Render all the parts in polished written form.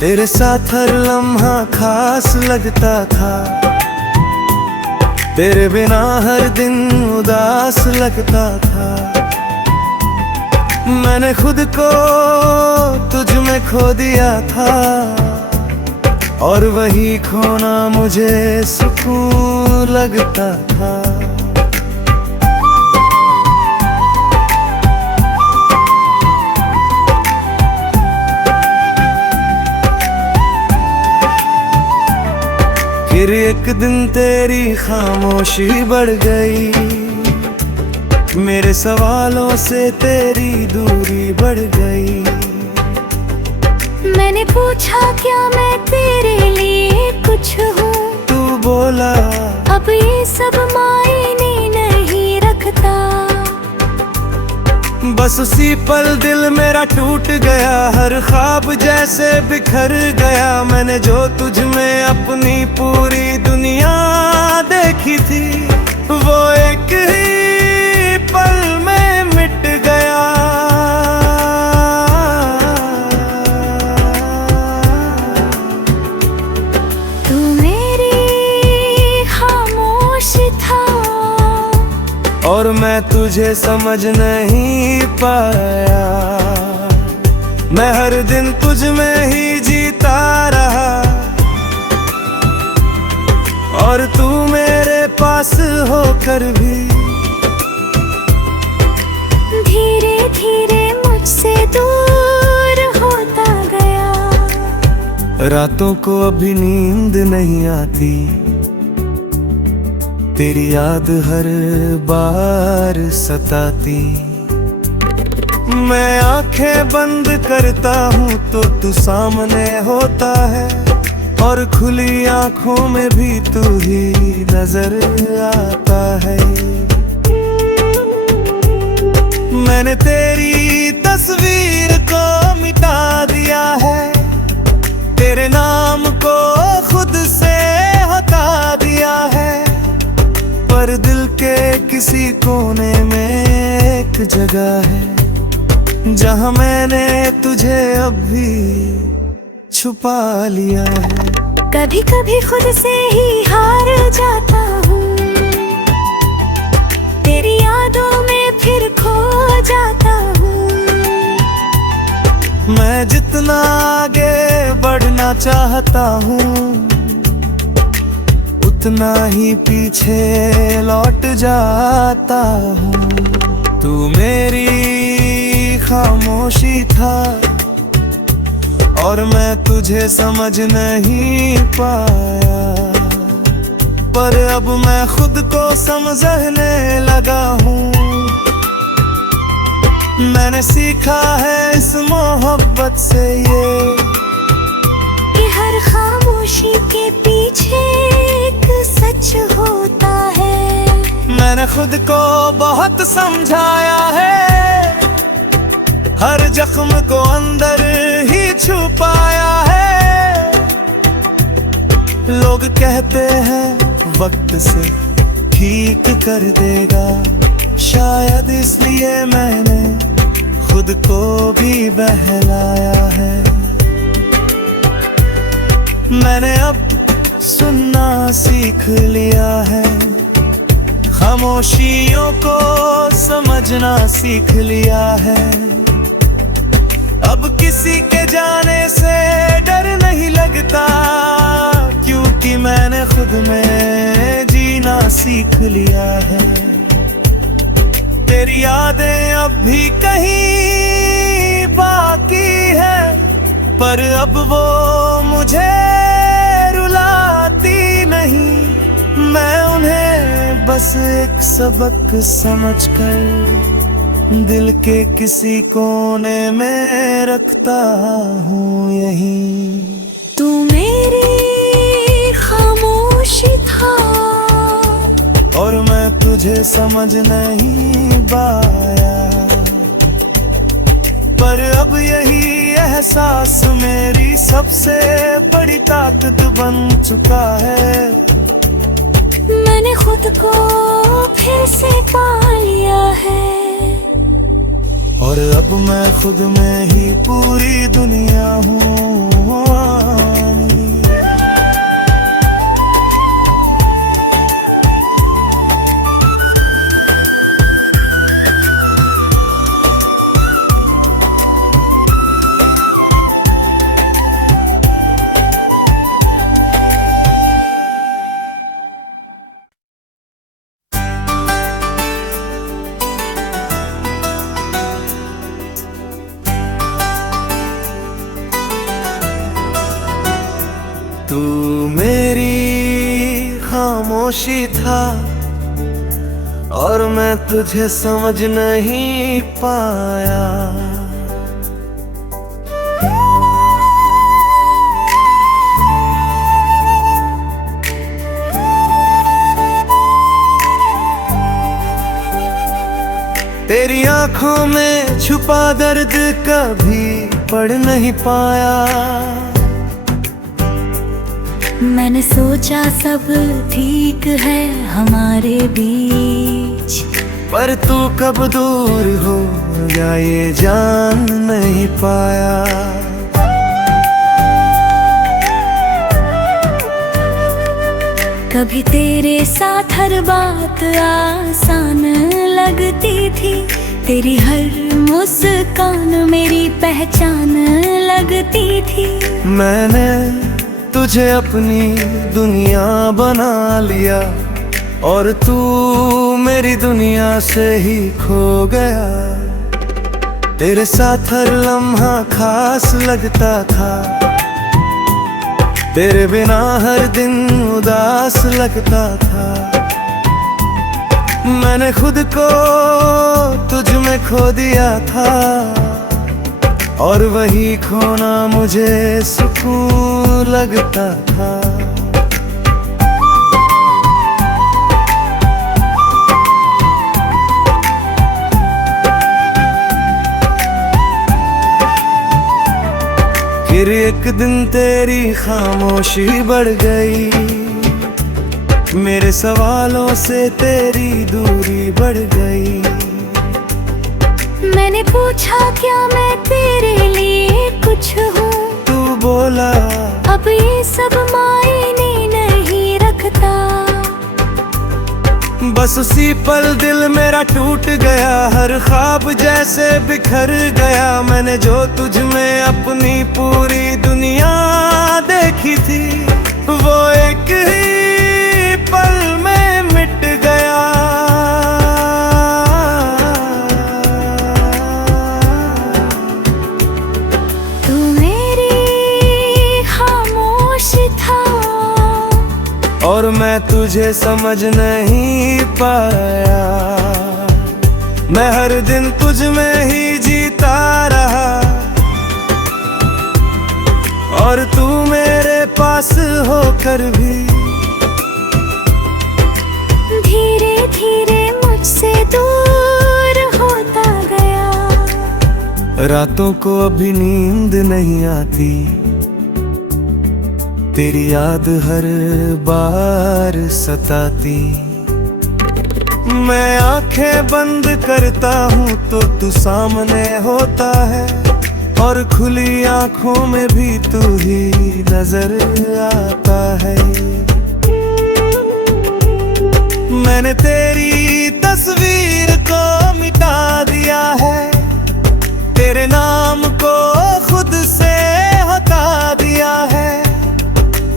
तेरे साथ हर लम्हा खास लगता था, तेरे बिना हर दिन उदास लगता था। मैंने खुद को तुझ में खो दिया था, और वही खोना मुझे सुकून लगता था। फिर एक दिन तेरी खामोशी बढ़ गई, मेरे सवालों से तेरी दूरी बढ़ गई। मैंने पूछा क्या मैं तेरे लिए कुछ हूँ, तू बोला अब ये सब मायने नहीं रखता। बस उसी पल दिल मेरा टूट गया, हर ख्वाब जैसे बिखर गया। मैंने जो तुझ में अपनी पूरी दुनिया देखी थी, वो एक ही पल में मिट गया। तू मेरी खामोश था, और मैं तुझे समझ नहीं पाया। मैं हर दिन तुझ में ही जीता रहा, और तू मेरे पास होकर भी धीरे धीरे मुझसे दूर होता गया। रातों को अभी नींद नहीं आती, तेरी याद हर बार सताती। मैं आंखें बंद करता हूँ तो तू सामने होता है, और खुली आंखों में भी तू ही नजर आता है। मैंने तेरी तस्वीर को मिटा दिया है, तेरे नाम को खुद से हटा दिया है। पर दिल के किसी कोने में एक जगह है, जहाँ मैंने तुझे अभी छुपा लिया है। कभी कभी खुद से ही हार जाता हूँ, तेरी यादों में फिर खो जाता हूँ। मैं जितना आगे बढ़ना चाहता हूँ, उतना ही पीछे लौट जाता हूँ। तू मेरी खामोशी था, और मैं तुझे समझ नहीं पाया। पर अब मैं खुद को समझने लगा हूँ। मैंने सीखा है इस मोहब्बत से ये, कि हर खामोशी के पीछे एक सच होता है। मैंने खुद को बहुत समझाया है, हर जख्म को अंदर ही छुपाया है। लोग कहते हैं वक्त से ठीक कर देगा, शायद इसलिए मैंने खुद को भी बहलाया है। मैंने अब सुनना सीख लिया है, खामोशियों को समझना सीख लिया है। अब किसी के जाने से डर नहीं लगता, क्योंकि मैंने खुद में जीना सीख लिया है। तेरी यादें अब भी कहीं बाकी है, पर अब वो मुझे रुलाती नहीं। मैं उन्हें बस एक सबक समझकर दिल के किसी कोने में रखता हूँ यहीं। तू मेरी खामोशी था, और मैं तुझे समझ नहीं पाया। पर अब यही एहसास मेरी सबसे बड़ी ताकत बन चुका है। मैंने खुद को फिर से पा लिया है, और अब मैं खुद में ही पूरी दुनिया हूँ। तू मेरी खामोशी था और मैं तुझे समझ नहीं पाया। तेरी आंखों में छुपा दर्द कभी पढ़ नहीं पाया। मैंने सोचा सब ठीक है हमारे बीच, पर तू कब दूर हो गया ये जान नहीं पाया। कभी तेरे साथ हर बात आसान लगती थी, तेरी हर मुस्कान मेरी पहचान लगती थी। मैंने तुझे अपनी दुनिया बना लिया और तू मेरी दुनिया से ही खो गया। तेरे साथ हर लम्हा खास लगता था, तेरे बिना हर दिन उदास लगता था। मैंने खुद को तुझ में खो दिया था और वही खोना मुझे सुकून लगता था। फिर एक दिन तेरी खामोशी बढ़ गई, मेरे सवालों से तेरी दूरी बढ़ गई। मैंने पूछा क्या मैं तेरे लिए कुछ हूँ, तू बोला अब ये सब मायने नहीं रखता। बस उसी पल दिल मेरा टूट गया, हर ख्वाब जैसे बिखर गया। मैंने जो तुझ में अपनी पूरी दुनिया देखी थी, वो एक ही पल में मिट गया। तू मेरी खामोश था और मैं तुझे समझ नहीं पाया। मैं हर दिन तुझ में ही जीता रहा और तू मेरे पास होकर भी धीरे धीरे मुझसे दूर होता गया। रातों को अभी नींद नहीं आती, तेरी याद हर बार सताती। मैं आंखें बंद करता हूँ तो तू सामने होता है और खुली आंखों में भी तू ही नजर आता है। मैंने तेरी तस्वीर को मिटा दिया है, तेरे नाम को खुद से हटा दिया है,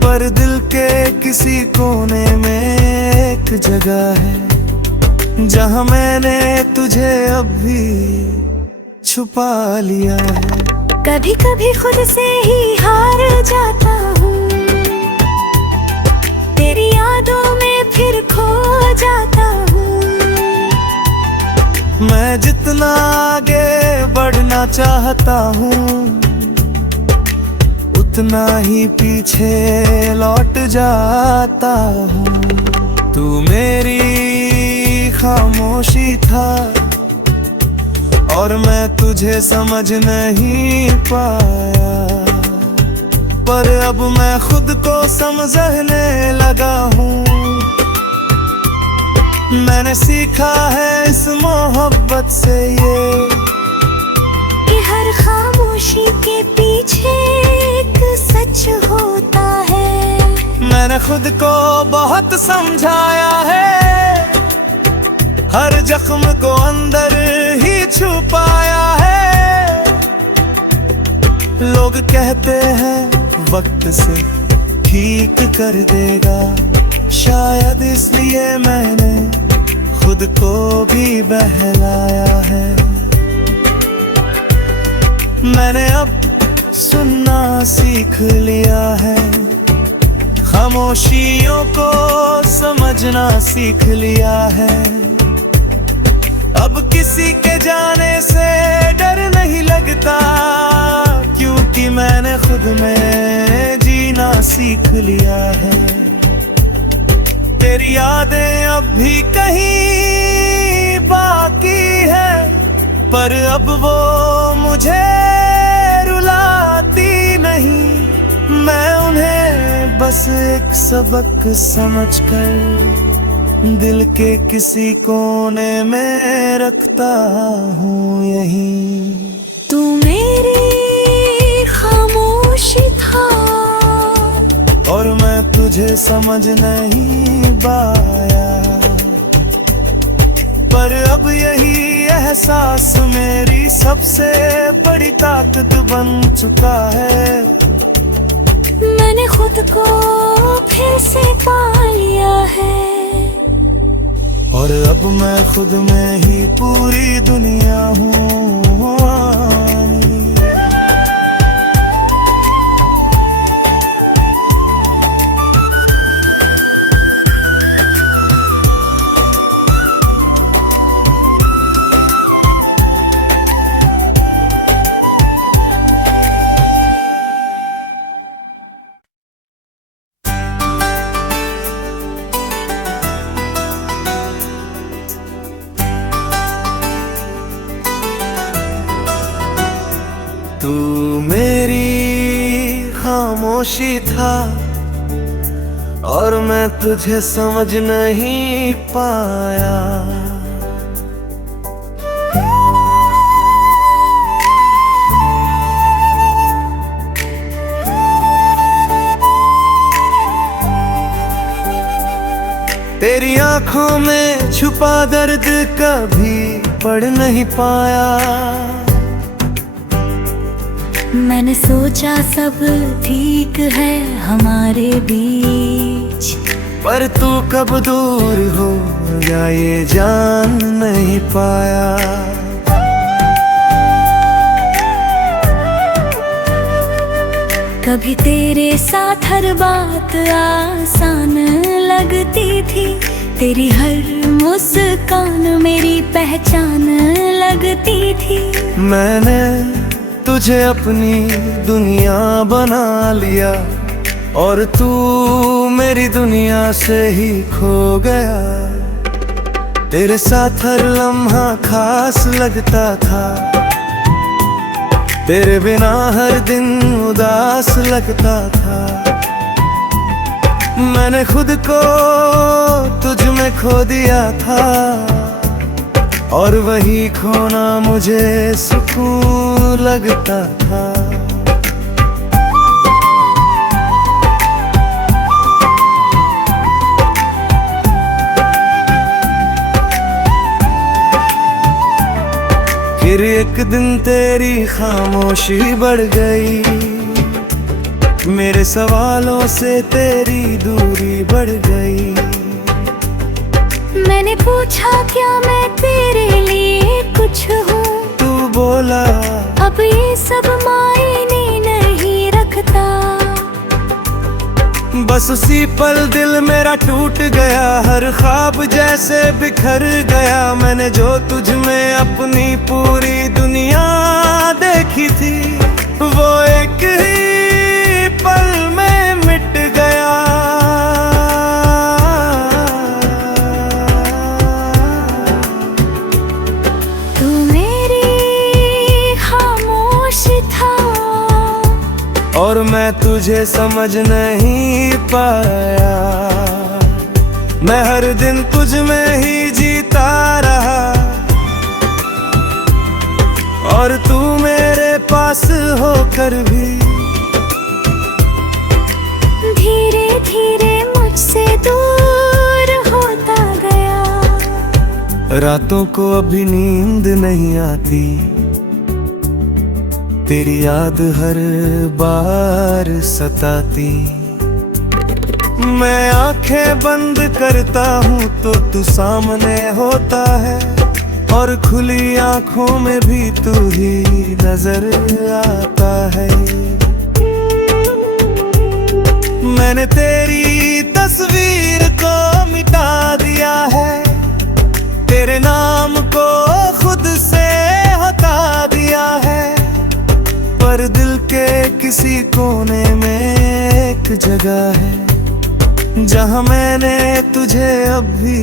पर दिल के किसी कोने में एक जगह है जहां मैंने तुझे अब भी छुपा लिया है। कभी कभी खुद से ही हार जाता हूँ, तेरी यादों में फिर खो जाता हूँ। मैं जितना आगे बढ़ना चाहता हूँ, उतना ही पीछे लौट जाता हूँ। तू मेरी खामोशी था और मैं तुझे समझ नहीं पाया, पर अब मैं खुद को समझने लगा हूँ। मैंने सीखा है इस मोहब्बत से ये कि हर खामोशी के पीछे एक सच होता है। मैंने खुद को बहुत समझाया है, हर जख्म को अंदर ही छुपाया है। लोग कहते हैं वक्त से ठीक कर देगा, शायद इसलिए मैंने खुद को भी बहलाया है। मैंने अब सुनना सीख लिया है, खामोशियों को समझना सीख लिया है। अब किसी के जाने से डर नहीं लगता, क्योंकि मैंने खुद में जीना सीख लिया है। तेरी यादें अब भी कहीं बाकी है, पर अब वो मुझे रुलाती नहीं। मैं उन्हें बस एक सबक समझकर दिल के किसी कोने में रखता हूँ यहीं। तू मेरी खामोशी था और मैं तुझे समझ नहीं पाया, पर अब यही एहसास मेरी सबसे बड़ी ताकत बन चुका है। मैंने खुद को फिर से पा लिया है, और अब मैं खुद में ही पूरी दुनिया हूँ। तू मेरी खामोशी था और मैं तुझे समझ नहीं पाया। तेरी आंखों में छुपा दर्द कभी पढ़ नहीं पाया। मैंने सोचा सब ठीक है हमारे बीच, पर तू कब दूर हो गया ये जान नहीं पाया। कभी तेरे साथ हर बात आसान लगती थी, तेरी हर मुस्कान मेरी पहचान लगती थी। मैंने तुझे अपनी दुनिया बना लिया और तू मेरी दुनिया से ही खो गया। तेरे साथ हर लम्हा खास लगता था, तेरे बिना हर दिन उदास लगता था। मैंने खुद को तुझ में खो दिया था, और वही खोना मुझे सुकून लगता था। फिर एक दिन तेरी खामोशी बढ़ गई, मेरे सवालों से तेरी दूरी बढ़ गई। मैंने पूछा क्या मैं तेरे लिए कुछ हूँ, तू बोला अब ये सब मायने नहीं रखता। बस उसी पल दिल मेरा टूट गया, हर ख्वाब जैसे बिखर गया। मैंने जो तुझ में अपनी पूरी दुनिया देखी थी, वो एक ही पल में मिट गया। तू मेरी खामोश था और मैं तुझे समझ नहीं पाया। मैं हर दिन तुझ में ही जीता रहा, और तू मेरे पास होकर भी धीरे धीरे मुझसे दूर होता गया। रातों को अभी नींद नहीं आती, तेरी याद हर बार सताती। मैं आंखें बंद करता हूँ तो तू सामने होता है, और खुली आंखों में भी तू ही नजर आता है। मैंने तेरी कोने में एक जगह है जहां मैंने तुझे अब भी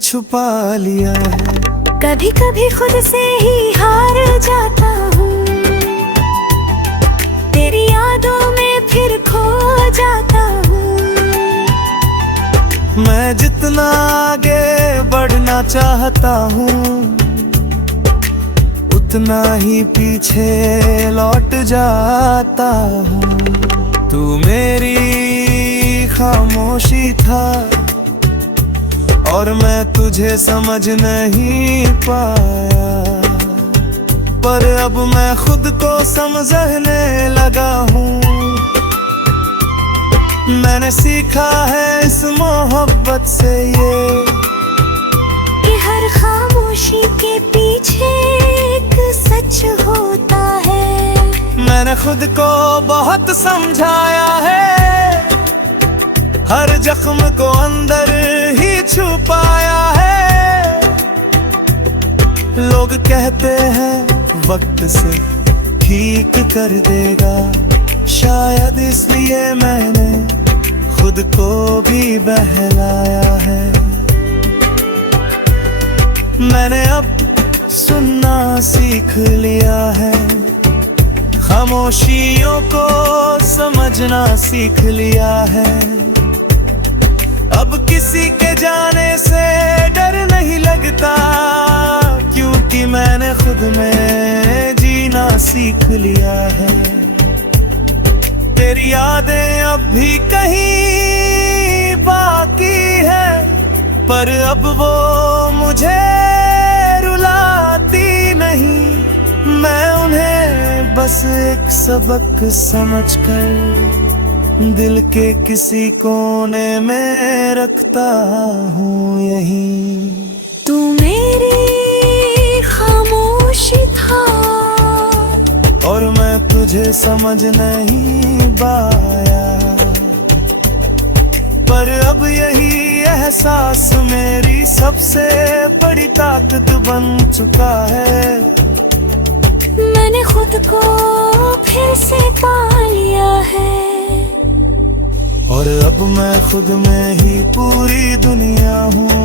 छुपा लिया है। कभी कभी खुद से ही हार जाता हूँ, तेरी यादों में फिर खो जाता हूँ। मैं जितना आगे बढ़ना चाहता हूँ उतना ही पीछे लौट जाता हूँ। तू मेरी खामोशी था और मैं तुझे समझ नहीं पाया, पर अब मैं खुद को समझने लगा हूँ। मैंने सीखा है इस मोहब्बत से ये कि हर खामोशी के पीछे एक सच होता है। मैंने खुद को बहुत समझाया है, हर जख्म को अंदर ही छुपाया है। लोग कहते हैं वक्त से ठीक कर देगा, शायद इसलिए मैंने खुद को भी बहलाया है। मैंने अब सुनना सीख लिया है, खामोशियों को समझना सीख लिया है। अब किसी के जाने से डर नहीं लगता, क्योंकि मैंने खुद में जीना सीख लिया है। तेरी यादें अब भी कहीं बाकी है, पर अब वो मुझे रुलाती नहीं। मैं उन्हें बस एक सबक समझकर दिल के किसी कोने में रखता हूँ यहीं। तू मेरी खामोशी था और मैं तुझे समझ नहीं पाया, पर अब यही एहसास मेरी सबसे बड़ी ताकत बन चुका है। मैंने खुद को फिर से पा लिया है और अब मैं खुद में ही पूरी दुनिया हूँ।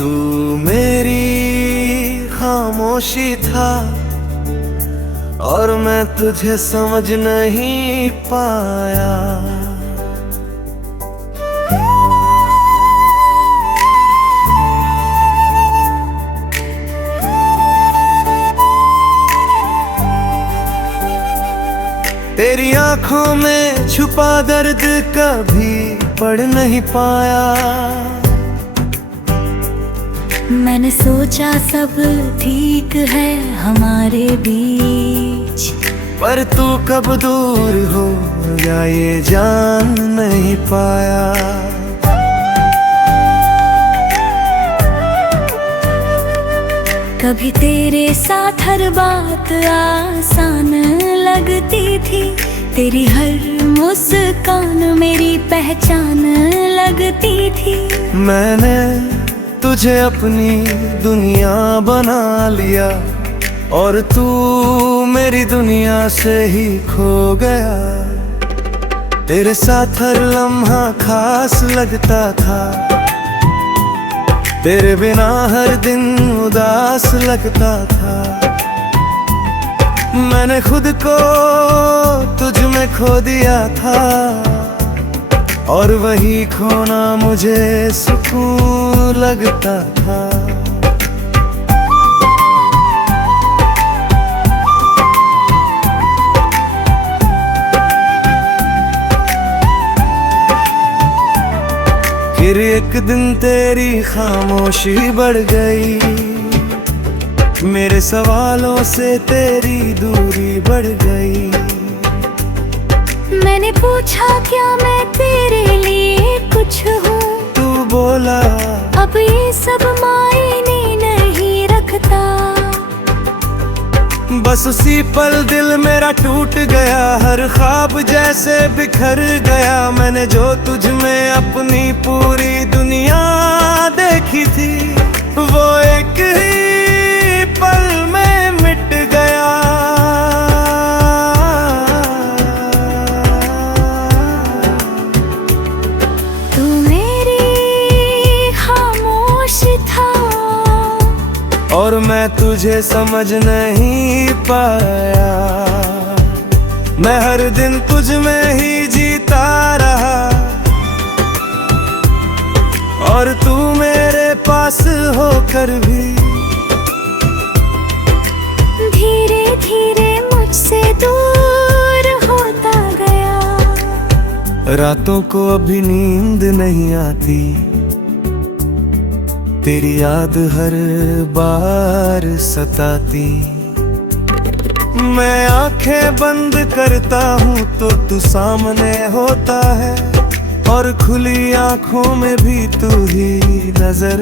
तू मेरी खामोशी था और मैं तुझे समझ नहीं पाया। तेरी आंखों में छुपा दर्द कभी पढ़ नहीं पाया। मैंने सोचा सब ठीक है हमारे बीच, पर तू कब दूर हो गया ये जान नहीं पाया। कभी तेरे साथ हर बात आसान लगती थी, तेरी हर मुस्कान मेरी पहचान लगती थी। मैंने तुझे अपनी दुनिया बना लिया और तू मेरी दुनिया से ही खो गया। तेरे साथ हर लम्हा खास लगता था, तेरे बिना हर दिन उदास लगता था। मैंने खुद को तुझ में खो दिया था और वही खोना मुझे सुकून लगता था। फिर एक दिन तेरी खामोशी बढ़ गई, मेरे सवालों से तेरी दूरी बढ़ गई। मैंने पूछा क्या मैं तेरे लिए कुछ हूँ, तू बोला अब ये सब मायने नहीं रखता। बस उसी पल दिल मेरा टूट गया, हर ख्वाब जैसे बिखर गया। मैंने जो तुझ में अपनी पूरी दुनिया देखी थी, वो एक ही पल में मिट गया। तू मेरी खामोश था और मैं तुझे समझ नहीं पाया। मैं हर दिन तुझ में ही जीता रहा, और तू मेरे पास होकर भी धीरे धीरे मुझसे दूर होता गया। रातों को अभी नींद नहीं आती, तेरी याद हर बार सताती। मैं आंखें बंद करता हूँ तो तू सामने होता है, और खुली आंखों में भी तू ही नजर